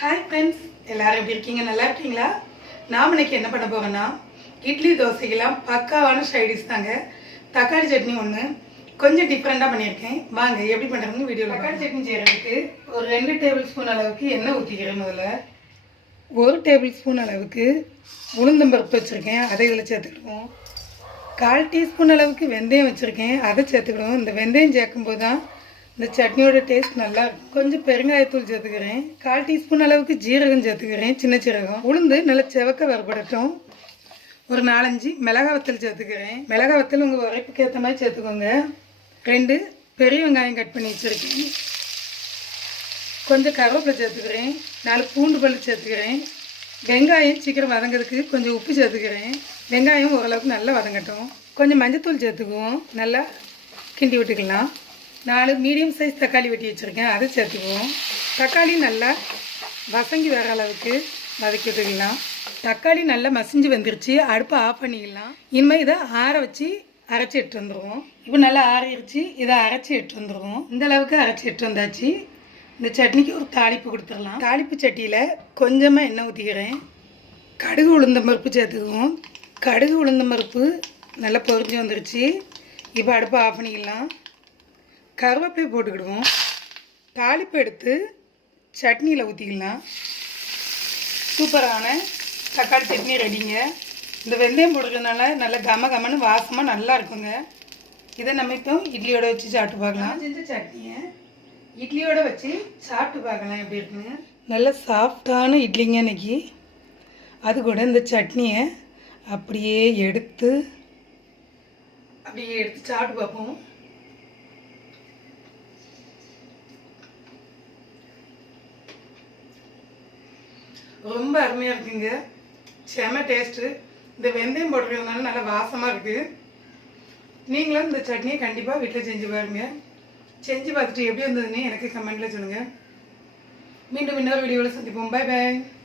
Hi friends எல்லாரும் எப்படி இருக்கீங்க? நல்லா இருக்கீங்களா? நாம் இன்னைக்கு என்ன பண்ண போறோம்னா இட்லி தோசைக்கெல்லாம் பக்காவான சைடிஷ் தாங்க. தக்காளி சட்னி ஒன்று கொஞ்சம் டிஃப்ரெண்ட்டாக பண்ணியிருக்கேன். வாங்க எப்படி பண்ணுறதுன்னு வீடியோ தக்காளி சட்னி செய்கிறதுக்கு ஒரு ரெண்டு டேபிள் ஸ்பூன் அளவுக்கு எண்ணெய் ஊற்றிக்கிறேன் முதல்ல. ஒரு டேபிள் ஸ்பூன் அளவுக்கு உளுந்தம்பருப்பு வச்சுருக்கேன். அதை இதில் சேர்த்துக்கிடுவோம். கால் டீஸ்பூன் அளவுக்கு வெந்தயம் வச்சுருக்கேன். அதை சேர்த்துக்கிடுவோம். இந்த வெந்தயம் சேர்க்கும்போது தான் இந்த சட்னியோட டேஸ்ட் நல்லா இருக்கும். கொஞ்சம் பெருங்காயத்தூள் சேர்த்துக்கிறேன். கால் டீஸ்பூன் அளவுக்கு ஜீரகம் சேர்த்துக்கிறேன் சின்ன சீரகம். உளுந்து நல்லா செவக்க வரப்படட்டும். ஒரு நாலஞ்சு மிளகா வத்தல் சேர்த்துக்கிறேன். மிளகா வத்தல் உங்கள் உரைப்புக்கு ஏற்ற மாதிரி சேர்த்துக்கோங்க. ரெண்டு பெரிய வெங்காயம் கட் பண்ணி வச்சுருக்கேன். கொஞ்சம் கருவேப்பிலை சேர்த்துக்கிறேன். நாலு பூண்டு பல்லு சேர்த்துக்கிறேன். வெங்காயம் சீக்கிரம் வதங்கிறதுக்கு கொஞ்சம் உப்பு சேர்த்துக்கிறேன். வெங்காயம் ஓரளவுக்கு நல்லா வதங்கட்டும். கொஞ்சம் மஞ்சத்தூள் சேர்த்துக்குவோம். நல்லா கிண்டி விட்டுக்கலாம். நாலு மீடியம் சைஸ் தக்காளி வெட்டி வச்சுருக்கேன். அதை சேர்த்துக்குவோம். தக்காளி நல்லா வசங்கி வர அளவுக்கு வதக்கி விட்டுக்கலாம். தக்காளி நல்லா மசிஞ்சு வந்துருச்சு. அடுப்பை ஆஃப் பண்ணிக்கலாம். இனிமேல் இதை ஆற வச்சு அரைச்சி எடுத்து வந்துடுவோம் இப்போ நல்லா ஆறிடுச்சு இதை அரைச்சி எடுத்து வந்துடுவோம் இந்த அளவுக்கு அரைச்சி எடுத்து வந்தாச்சு. இந்த சட்னிக்கு ஒரு தாளிப்பு கொடுத்துடலாம். தாளிப்பு சட்டியில் கொஞ்சமாக எண்ணெய் ஊற்றிக்கிறேன் கடுகு உளுந்தம் பருப்பு சேர்த்துக்குவோம். கடுகு உளுந்தம் பருப்பு நல்லா பொரிஞ்சு வந்துருச்சு. இப்போ அடுப்பை ஆஃப் பண்ணிக்கலாம். கருவேப்பிலை போட்டுக்கிடுவோம். தாளிப்பு எடுத்து சட்னியில் ஊற்றிக்கலாம் சூப்பரான தக்காளி சட்னி ரெடிங்க. இந்த வெந்தயம் போடுறதுனால நல்ல கம கமன்னு வாசமாக நல்லா இருக்குங்க. இதை நம்ம இப்போ இட்லியோட வச்சு சாப்பிட்டு பார்க்கலாம். செஞ்ச சட்னியை இட்லியோட வச்சு சாப்பிட்டு பார்க்கலாம். எப்படி இருக்குங்க நல்ல சாஃப்டான இட்லிங்க இன்னைக்கு. அது கூட இந்த சட்னியை அப்படியே எடுத்து அப்படியே எடுத்து சாப்பிட்டு பார்ப்போம். ரொம்ப அருமையாக இருக்குங்க. செம டேஸ்ட்டு இந்த வெந்தயம் போடுறதுனால நல்லா வாசமாக இருக்குது நீங்களும் இந்த சட்னியை கண்டிப்பாக வீட்டில் செஞ்சு பாருங்க. செஞ்சு பார்த்துட்டு எப்படி இருந்ததுன்னு எனக்கு கமெண்ட்டில் சொல்லுங்கள் மீண்டும் இன்னொரு வீடியோவில் சந்திப்போம். பாய் பாய்